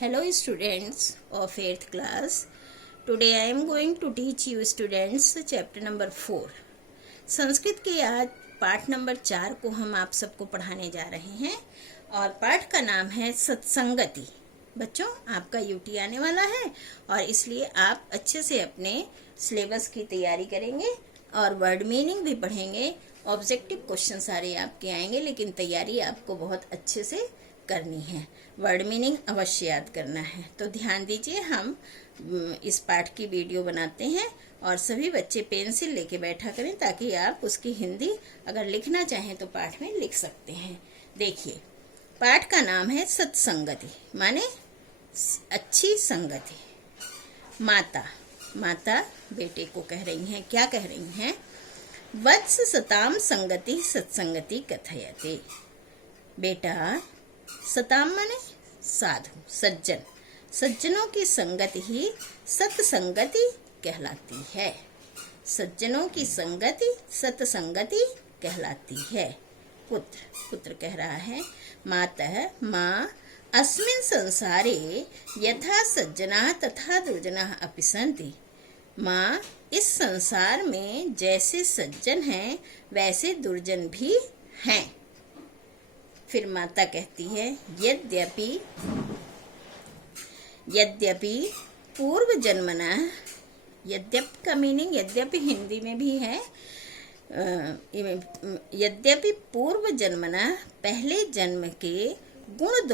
Hello students of 8th class. Today I am going to teach you students chapter number 4. Sanskrit के आज पाठ number 4 को हम आप सबको पढ़ाने जा रहे हैं और पाठ का नाम है सत्संगति। बच्चों, आपका यूटी आने वाला है और इसलिए आप अच्छे से अपने सिलेबस की तैयारी करेंगे और वर्ड मीनिंग भी पढ़ेंगे। ऑब्जेक्टिव क्वेश्चन सारे आपके आएंगे, लेकिन तैयारी आपको बहुत अच्छे से करनी है। वर्ड मीनिंग अवश्य याद करना है। तो ध्यान दीजिए, हम इस पाठ की वीडियो बनाते हैं और सभी बच्चे पेंसिल लेके बैठा करें ताकि आप उसकी हिंदी अगर लिखना चाहें तो पाठ में लिख सकते हैं। देखिए, पाठ का नाम है सत्संगति, माने अच्छी संगति। माता माता बेटे को कह रही हैं, क्या कह रही हैं? वत्स सताम संगति सत्संगति कथयते। बेटा, सताम माने साधु, सज्जन। सज्जनों की संगत ही सत्संगति कहलाती है। सज्जनों की संगति सत्संगति कहलाती है। पुत्र कह रहा है, मातः माँ अस्मिन् संसारे यथा सज्जना तथा दुर्जना अपि सन्ति। माँ, इस संसार में जैसे सज्जन हैं वैसे दुर्जन भी हैं। फिर माता कहती है, यद्यपि पूर्व जन्मना, यद्यपि का मीनिंग यद्यपि हिंदी में भी है, यद्यपि पूर्व जन्मना पहले जन्म के गुण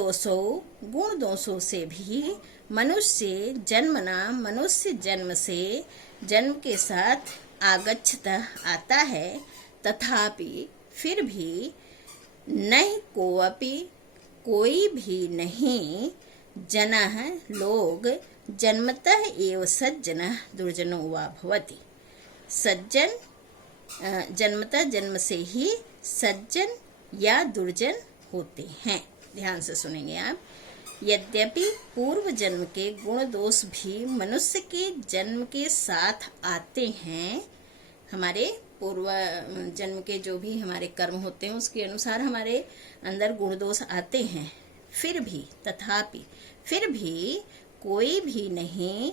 दोषों से भी मनुष्य जन्म से जन्म के साथ आगच्छता आता है, तथापि फिर भी नहीं कोई भी नहीं जनः लोग जन्मतः एव सज्जनः दुर्जनो वा भवति। सज्जन जन्मतः जन्म से ही सज्जन या दुर्जन होते हैं। ध्यान से सुनेंगे आप। यद्यपि पूर्व जन्म के गुण दोष भी मनुष्य के जन्म के साथ आते हैं, हमारे पूर्व जन्म के जो भी हमारे कर्म होते हैं उसके अनुसार हमारे अंदर गुण दोष आते हैं, फिर भी कोई भी नहीं,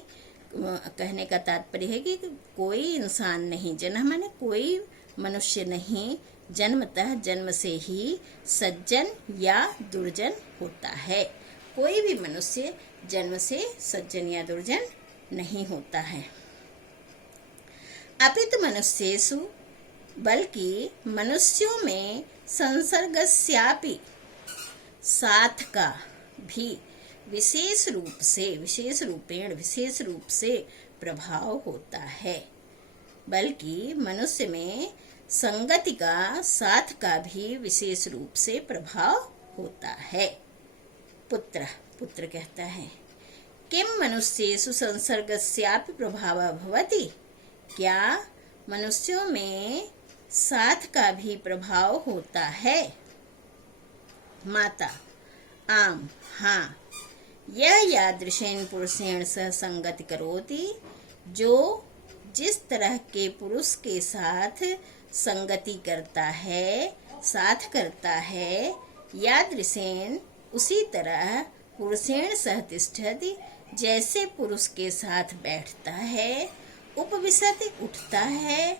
कहने का तात्पर्य है कि कोई इंसान नहीं, जन्म माने कोई मनुष्य नहीं जन्मतः जन्म से ही सज्जन या दुर्जन होता है। कोई भी मनुष्य जन्म से सज्जन या दुर्जन नहीं होता है। अपितु मनुष्येषु, बल्कि मनुष्यों में संसर्गस्यापि, साथ का भी विशेष रूप से प्रभाव होता है। बल्कि मनुष्य में संगति का, साथ का भी विशेष रूप से प्रभाव होता है। पुत्र कहता है, किम मनुष्येषु संसर्गस्यापि प्रभावः भवति। क्या मनुष्यों में साथ का भी प्रभाव होता है? माता, आम, हाँ। यह यादृशेन पुरुषेण सह संगति करोति, जो जिस तरह के पुरुष के साथ संगति करता है, साथ करता है, यादृशेन उसी तरह पुरुषेण सह तिष्ठति, जैसे पुरुष के साथ बैठता है, उपविशति उठता है,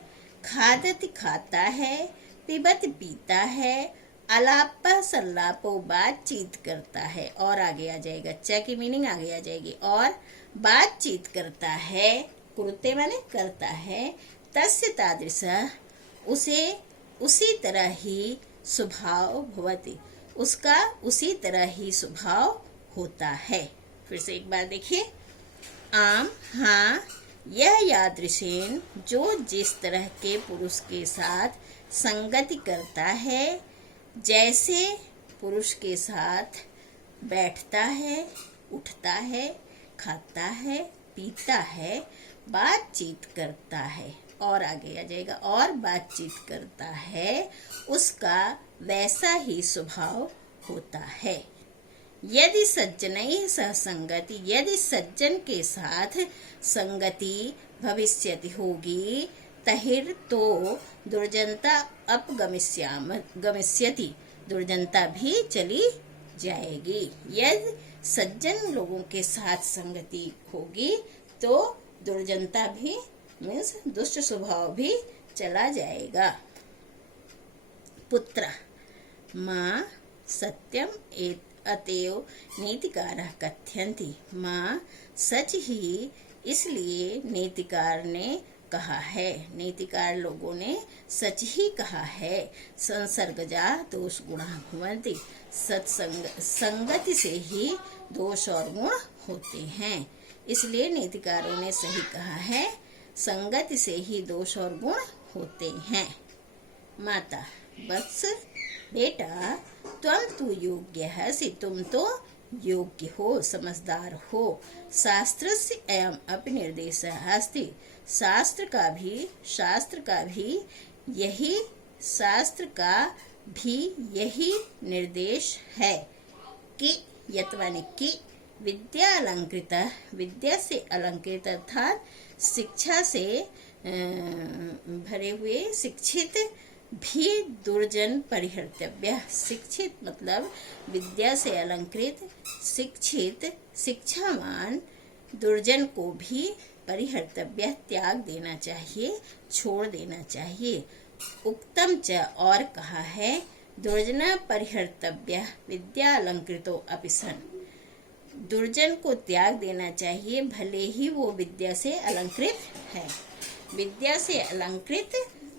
खादति खाता है, पिबति पीता है, अलापः सल्लापो बातचीत करता है। और आगे आ जाएगा, च की मीनिंग आगे आ जाएगी। और बातचीत करता है, कुरुते माने करता है, तस्य तादृशः उसे उसी तरह ही स्वभाव भवति, उसका उसी तरह ही स्वभाव होता है। फिर से एक बार देखिए, आम, हाँ। यह यादृशेन, जो जिस तरह के पुरुष के साथ संगति करता है, जैसे पुरुष के साथ बैठता है, उठता है, खाता है, पीता है, बातचीत करता है, और आगे आ जाएगा, और बातचीत करता है, उसका वैसा ही स्वभाव होता है। यदि सज्जनैः सह संगति, यदि सज्जन के साथ संगति भविष्यति होगी, तहिर तो दुर्जनता अपगमिष्यति, दुर्जनता भी चली जाएगी। यदि सज्जन लोगों के साथ संगति होगी तो दुर्जनता भी मीन्स दुष्ट स्वभाव भी चला जाएगा। पुत्र माँ सत्यम अतएव नीतिकारः कथयन्ति। माँ सच ही इसलिए नीतिकार ने कहा है, नीतिकार लोगों ने सच ही कहा है। संसर्गजा दोष गुणा भवन्ति। संगति से ही दोष और गुण होते हैं, इसलिए नीतिकारों ने सही कहा है, संगति से ही दोष और गुण होते हैं। माता वत्स बेटा त्वं तु योग्यः सि, तुम तो योग्य हो, समझदार हो। शास्त्रस्य अयम् अपि निर्देशः अस्ति। शास्त्र का भी यही निर्देश है कि यत्वानि कि विद्या अलंकृत, विद्या से अलंकृत अर्थात शिक्षा से भरे हुए शिक्षित भी दुर्जन परिहर्तव्य। शिक्षित मतलब विद्या से अलंकृत शिक्षित शिक्षावान दुर्जन को भी परिहर्तव्य त्याग देना चाहिए, छोड़ देना चाहिए। उक्तम च और कहा है, दुर्जना परिहर्तव्य विद्या अलंकृतो अपि सन। दुर्जन को त्याग देना चाहिए भले ही वो विद्या से अलंकृत है। विद्या से अलंकृत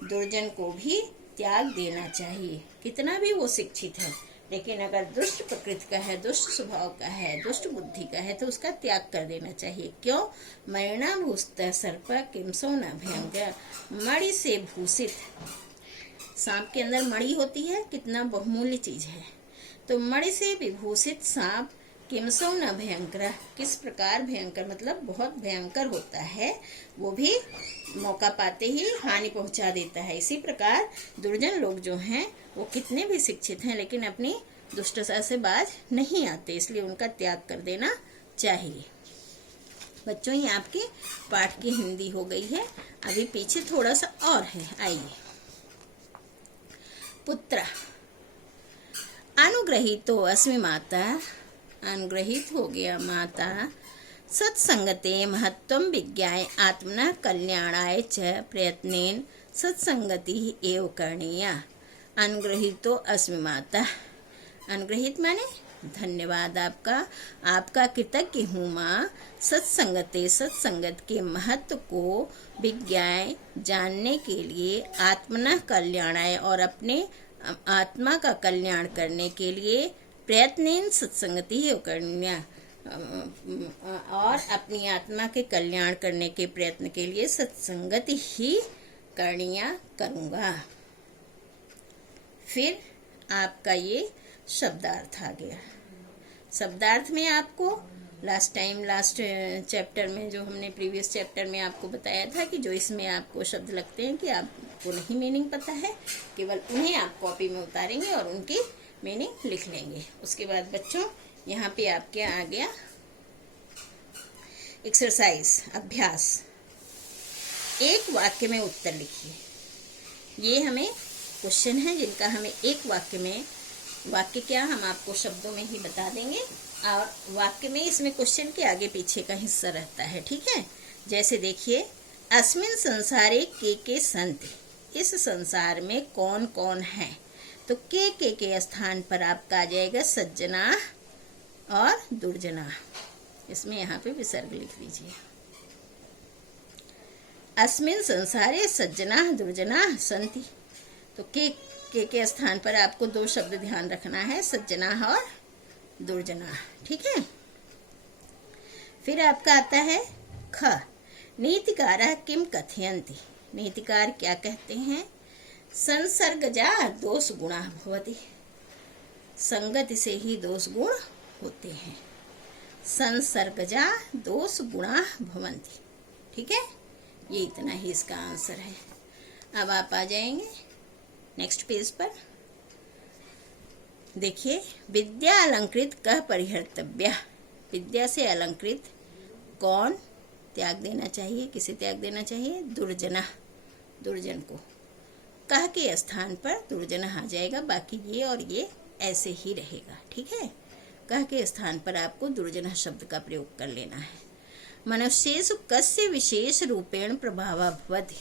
दुर्जन को भी त्याग देना चाहिए, कितना भी वो शिक्षित है, लेकिन अगर दुष्ट प्रकृति का है, दुष्ट स्वभाव का है, दुष्ट बुद्धि का है तो उसका त्याग कर देना चाहिए। क्यों? मणिना भूषित सर्प किमसो न भयंकर। मणि से भूषित, सांप के अंदर मणि होती है, कितना बहुमूल्य चीज है। तो मणि से विभूषित सांप किमसो न भयंकर, किस प्रकार भयंकर मतलब बहुत भयंकर होता है, वो भी मौका पाते ही हानि पहुंचा देता है। इसी प्रकार दुर्जन लोग जो हैं वो कितने भी शिक्षित हैं लेकिन अपनी दुष्टता से बाज नहीं आते, इसलिए उनका त्याग कर देना चाहिए। बच्चों ये आपके पाठ की हिंदी हो गई है, अभी पीछे थोड़ा सा और है, आइए। पुत्र अनुग्रहीतो अस्मि माता, अनुग्रहित हो गया माता। सत्संगते महत्वं विज्ञाय आत्मनः कल्याणाय च प्रयत्नेन सत्संगति एव करणीया। अनुग्रहितो अस्मि माता, अनुग्रहित माने धन्यवाद आपका कृतज्ञ हूँ माँ। सत्संगते सत्संगत के महत्व को विज्ञाय जानने के लिए, आत्मनः कल्याणाय और अपने आत्मा का कल्याण करने के लिए, प्रयत्नेन सत्संगति एव करणीया और अपनी आत्मा के कल्याण करने के प्रयत्न के लिए सत्संगति ही करणीया करूँगा। फिर आपका ये शब्दार्थ आ गया। शब्दार्थ में आपको लास्ट चैप्टर में जो हमने प्रीवियस चैप्टर में आपको बताया था कि जो इसमें आपको शब्द लगते हैं कि आपको नहीं मीनिंग पता है, केवल उन्हें आप कॉपी में उतारेंगे और उनकी मीनिंग लिख लेंगे। उसके बाद बच्चों यहाँ पे आपके आ गया एक्सरसाइज, अभ्यास। एक वाक्य में उत्तर लिखिए। ये हमें क्वेश्चन है जिनका हमें एक वाक्य में, वाक्य क्या हम आपको शब्दों में ही बता देंगे और वाक्य में इसमें क्वेश्चन के आगे पीछे का हिस्सा रहता है, ठीक है। जैसे देखिए, अस्मिन् संसारे के सन्ति, इस संसार में कौन कौन है, तो के स्थान पर आपका आ जाएगा सज्जना और दुर्जना। इसमें यहाँ पे विसर्ग लिख दीजिए। अस्मिन् संसारे सज्जना दुर्जना सन्ति, तो के स्थान पर आपको दो शब्द ध्यान रखना है, सज्जना और दुर्जना, ठीक है। फिर आपका आता है ख, नीतिकारः किम कथयन्ति, नीतिकार क्या कहते हैं। संसर्गजा दोष गुणा भवति, संगति से ही दोष गुण होते हैं। संसर्गजा दोष गुणा भवन्ति, ठीक है। ये इतना ही इसका आंसर है। अब आप आ जाएंगे नेक्स्ट पेज पर। देखिए, विद्या अलंकृत कह परिहर्तव्य, विद्या से अलंकृत कौन त्याग देना चाहिए, किसे त्याग देना चाहिए, दुर्जना, दुर्जन को। कह के स्थान पर दुर्जना आ जाएगा, बाकी ये और ये ऐसे ही रहेगा, ठीक है। कह के स्थान पर आपको दुर्जनः शब्द का प्रयोग कर लेना है। मनुष्येषु कस्य विशेष रूपेण प्रभावः भवति,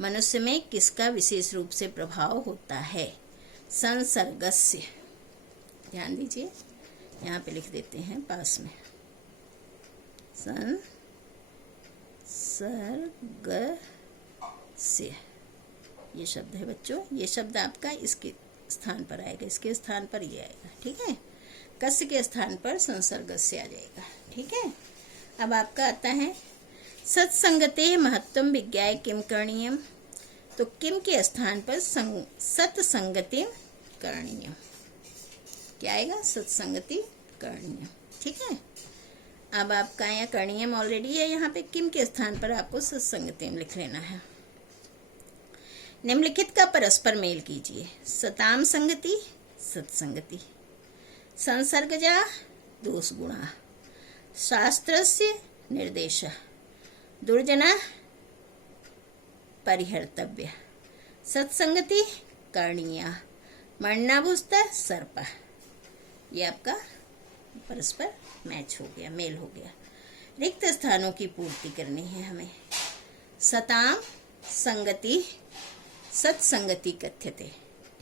मनुष्य में किसका विशेष रूप से प्रभाव होता है? संसर्गस्य। ध्यान दीजिए, यहाँ पे लिख देते हैं पास में, संसर्गस्य ये शब्द है बच्चों। ये शब्द आपका इसके स्थान पर आएगा, इसके स्थान पर ये आएगा, ठीक है। कस्य के स्थान पर संसर्गस्य आ जाएगा, ठीक है। अब आपका आता है सत्संगते महत्वम विज्ञाय किम करणीयम, तो किम के स्थान पर सत्संगति करणीयम क्या आएगा? सत्संगति करणीयम, ठीक है। अब आपका यहाँ करणीयम ऑलरेडी है, यहाँ पे किम के स्थान पर आपको सत्संगति लिख लेना है। निम्नलिखित का परस्पर मेल कीजिए। सताम संगति सत्संगति, संसर्गजा दोष गुणा, शास्त्रस्य निर्देश, दुर्जना परिहर्तव्य, सत्संगति करणीया, मरणाभुस्त सर्प। ये आपका परस्पर मैच हो गया, मेल हो गया। रिक्त स्थानों की पूर्ति करनी है हमें। सताम संगति सत्संगति कथ्यते,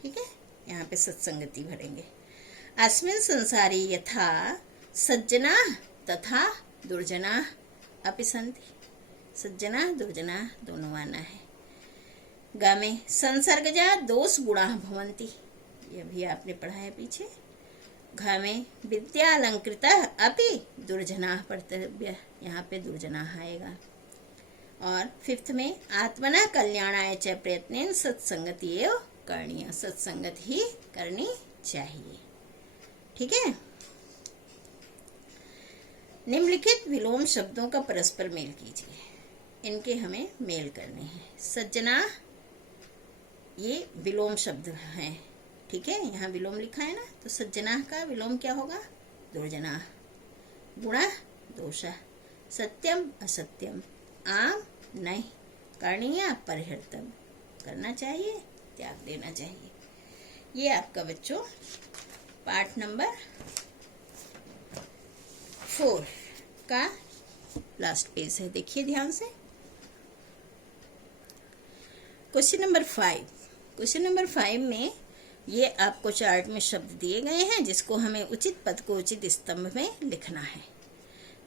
ठीक है। यहाँ पे सत्संगति भरेंगे। अस्मिन् संसारे यथा सज्जना तथा दुर्जना अपि सन्ति, सज्जना दुर्जना दोनों आना है। गा में संसर्गजा दोष गुणा भवन्ति, ये भी आपने पढ़ा है पीछे। घा में विद्यालंकृता अपि दुर्जना कर्तव्य, यहाँ पे दुर्जना आएगा। और फिफ्थ में आत्मना कल्याणाय च प्रयत्नेन सत्संगति एव करणीय, सत्संगत ही करनी चाहिए, ठीक है। निम्नलिखित विलोम शब्दों का परस्पर मेल कीजिए, इनके हमें मेल करने हैं। सज्जना ये विलोम शब्द हैं, ठीक है। यहाँ विलोम लिखा है ना, तो सज्जना का विलोम क्या होगा? दुर्जना। गुणा दोषा, सत्यम असत्यम, आम नहीं, करणीय परिहर्तव्य, करना चाहिए त्याग देना चाहिए। ये आपका बच्चों पाठ नंबर 4 का लास्ट पेज है, देखिए ध्यान से। क्वेश्चन नंबर 5, क्वेश्चन नंबर 5 में ये आपको चार्ट में शब्द दिए गए हैं, जिसको हमें उचित पद को उचित स्तंभ में लिखना है।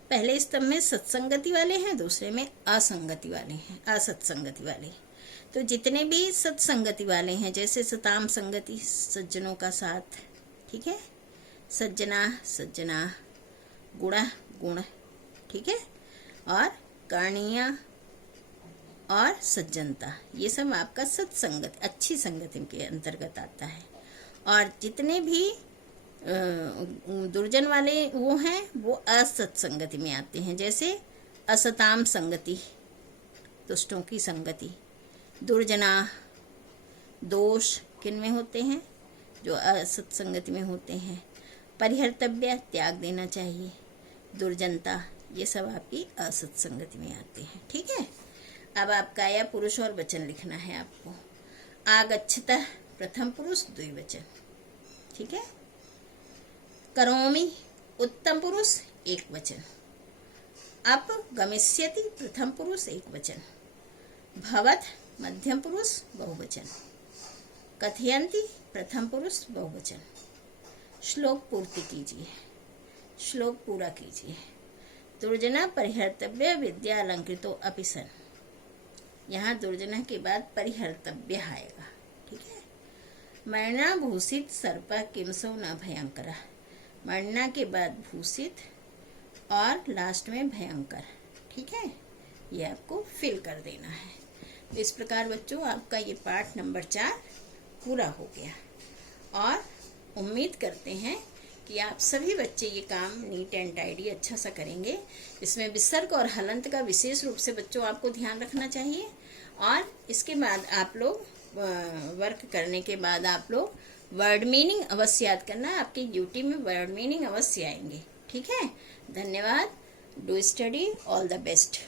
पहले स्तंभ में सत्संगति वाले हैं, दूसरे में असंगति वाले हैं, असत्संगति वाले। तो जितने भी सत्संगति वाले हैं, जैसे सताम संगति सज्जनों का साथ, ठीक है, सज्जना सज्जना, गुणा गुण, ठीक है, और करणीय और सज्जनता, ये सब आपका सत्संगत अच्छी संगति के अंतर्गत आता है। और जितने भी दुर्जन वाले वो हैं, वो असत्संगति में आते हैं, जैसे असताम संगति दुष्टों की संगति, दुर्जना दोष किन में होते हैं? जो असत्संगति में होते हैं। परिहर्तव्य त्याग देना चाहिए, दुर्जनता ये सब आपकी असत्संगति में आते हैं, ठीक है। अब आपका या पुरुष और वचन लिखना है आपको। आगच्छत प्रथम पुरुष द्विवचन, ठीक है। करोमि उत्तम पुरुष एक वचन। अप गमिष्यति प्रथम पुरुष एक वचन। भवत मध्यम पुरुष बहुवचन। कथयन्ति प्रथम पुरुष बहुवचन। श्लोक पूर्ति कीजिए, श्लोक पूरा कीजिए। दुर्जना परिहर्तव्य विद्या अलंकृतो अपि सन, यहाँ दुर्जना के बाद परिहर्तव्य आएगा, ठीक है। मरना भूषित सर्प किमसो न भयंकर, मरना के बाद भूषित और लास्ट में भयंकर, ठीक है। ये आपको फिल कर देना है। तो इस प्रकार बच्चों आपका ये पाठ नंबर 4 पूरा हो गया। और उम्मीद करते हैं कि आप सभी बच्चे ये काम नीट एंड टाइडी अच्छा सा करेंगे। इसमें विसर्ग और हलंत का विशेष रूप से बच्चों आपको ध्यान रखना चाहिए। और इसके बाद आप लोग वर्क करने के बाद आप लोग वर्ड मीनिंग अवश्य याद करना, आपके यूटी में वर्ड मीनिंग अवश्य आएंगे, ठीक है। धन्यवाद। Do study, all the best.